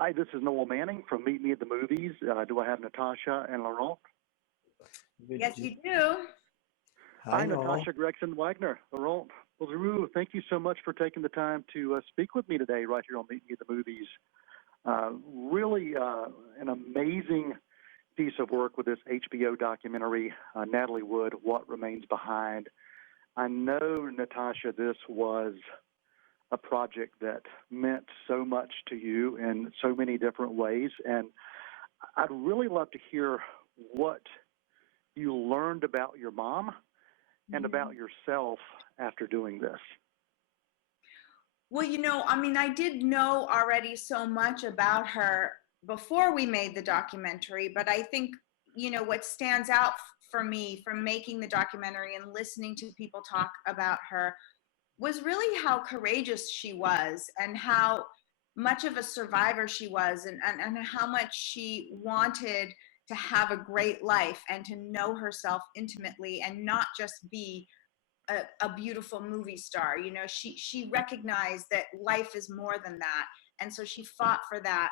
Hi, this is Noel Manning from Meet Me at the Movies. Do I have Natasha and Laurent? Yes, you do. Hi, Noel. Natasha Gregson Wagner. Laurent Bouzereau, thank you so much for taking the time to speak with me today right here on Meet Me at the Movies. Really an amazing piece of work with this HBO documentary, Natalie Wood, What Remains Behind. I know, Natasha, this was a project that meant so much to you in so many different ways, and I'd really love to hear what you learned about your mom and about yourself after doing this. Well, I did know already so much about her before we made the documentary, but I think, what stands out for me from making the documentary and listening to people talk about her was really how courageous she was and how much of a survivor she was and how much she wanted to have a great life and to know herself intimately and not just be a beautiful movie star. She recognized that life is more than that. And so she fought for that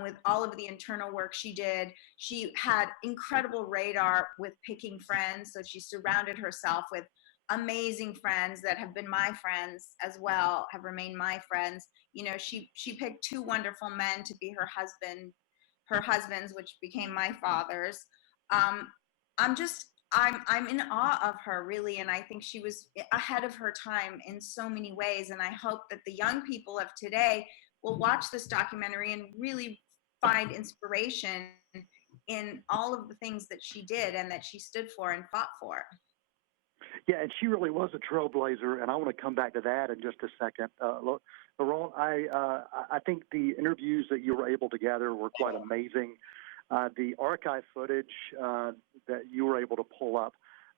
with all of the internal work she did. She had incredible radar with picking friends. So she surrounded herself with amazing friends that have been my friends as well, have remained my friends. She picked two wonderful men to be her husbands, which became my fathers. I'm in awe of her, really, and I think she was ahead of her time in so many ways, and I hope that the young people of today will watch this documentary and really find inspiration in all of the things that she did and that she stood for and fought for. Yeah, and she really was a trailblazer, and I want to come back to that in just a second. Laurent, I think the interviews that you were able to gather were quite amazing. The archive footage that you were able to pull up,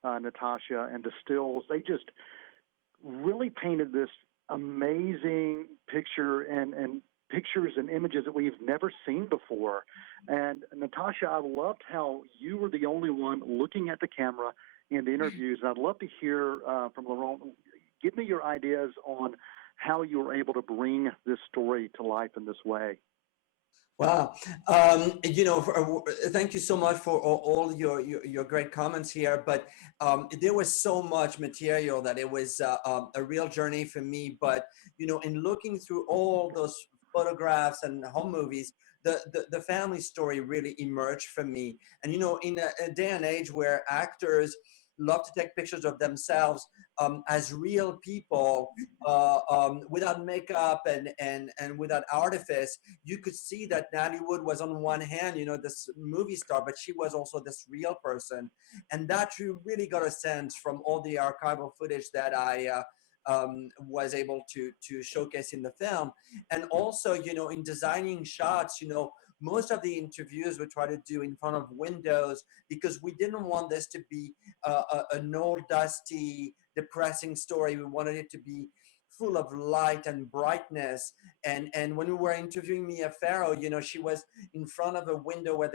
Natasha, and the stills, they just really painted this amazing picture and pictures and images that we've never seen before. And Natasha, I loved how you were the only one looking at the camera in the interviews. And I'd love to hear from Laurent. Give me your ideas on how you were able to bring this story to life in this way. Wow. Thank you so much for all your great comments here. But there was so much material that it was a real journey for me. But, in looking through all those photographs and home movies, the family story really emerged for me. And, in a day and age where actors love to take pictures of themselves as real people without makeup and without artifice, you could see that Natalie Wood was on one hand, this movie star, but she was also this real person. And that you really got a sense from all the archival footage that I was able to showcase in the film. And also, in designing shots, most of the interviews we try to do in front of windows because we didn't want this to be an old, dusty, depressing story. We wanted it to be full of light and brightness. And when we were interviewing Mia Farrow, she was in front of a window where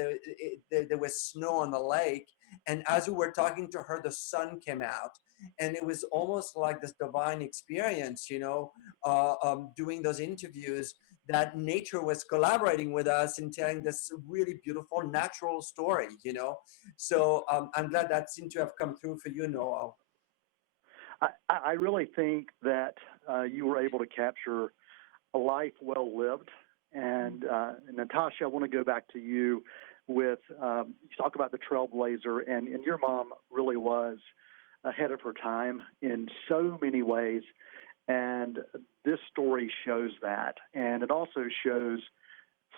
there was snow on the lake. And as we were talking to her, the sun came out. And it was almost like this divine experience, doing those interviews, that nature was collaborating with us in telling this really beautiful natural story, So I'm glad that seemed to have come through for you, Noel. I really think that you were able to capture a life well lived. And Natasha, I want to go back to you with, you talk about the trailblazer, and your mom really was ahead of her time in so many ways. And this story shows that. And it also shows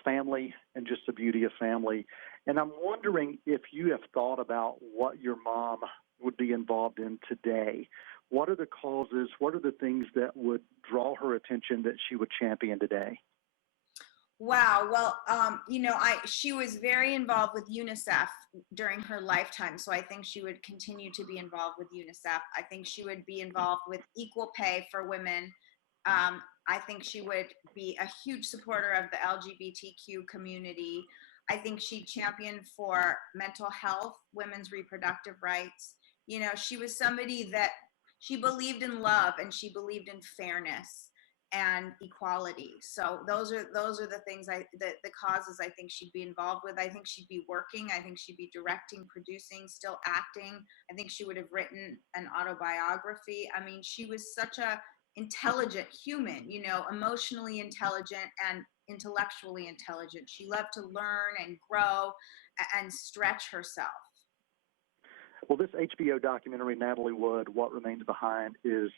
family and just the beauty of family. And I'm wondering if you have thought about what your mom would be involved in today. What are the causes? What are the things that would draw her attention that she would champion today? Wow. Well, she was very involved with UNICEF during her lifetime. So I think she would continue to be involved with UNICEF. I think she would be involved with equal pay for women. I think she would be a huge supporter of the LGBTQ community. I think she championed for mental health, women's reproductive rights. She was somebody that she believed in love and she believed in fairness. and equality. So those are the things the causes I think she'd be involved with. I think she'd be working. I think she'd be directing, producing, still acting. I think she would have written an autobiography. I mean, she was such a intelligent human, you know, emotionally intelligent and intellectually intelligent. She loved to learn and grow and stretch herself. Well, this HBO documentary, Natalie Wood, What Remains Behind, is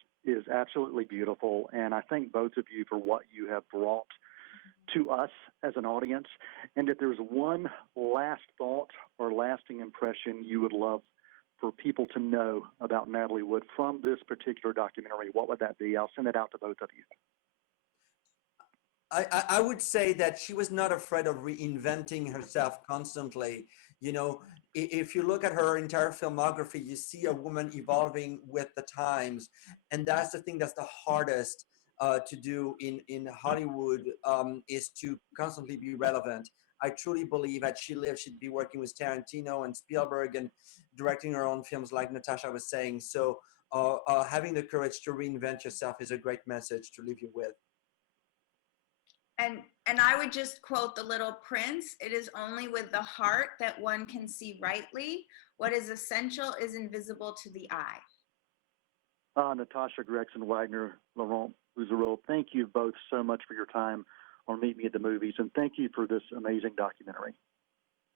absolutely beautiful, and I thank both of you for what you have brought to us as an audience. And if there's one last thought or lasting impression you would love for people to know about Natalie Wood from this particular documentary, what would that be? I'll send it out to both of you. I would say that she was not afraid of reinventing herself constantly. You know, if you look at her entire filmography, you see a woman evolving with the times. And that's the thing that's the hardest to do in Hollywood, is to constantly be relevant. I truly believe that she lived, she'd be working with Tarantino and Spielberg and directing her own films like Natasha was saying. So having the courage to reinvent yourself is a great message to leave you with. And I would just quote the Little Prince. It is only with the heart that one can see rightly. What is essential is invisible to the eye. Natasha Gregson Wagner, Laurent Bouzereau, thank you both so much for your time on Meet Me at the Movies, and thank you for this amazing documentary.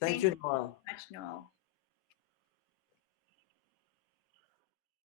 Thank you, Noel. Thank you so much, Noel.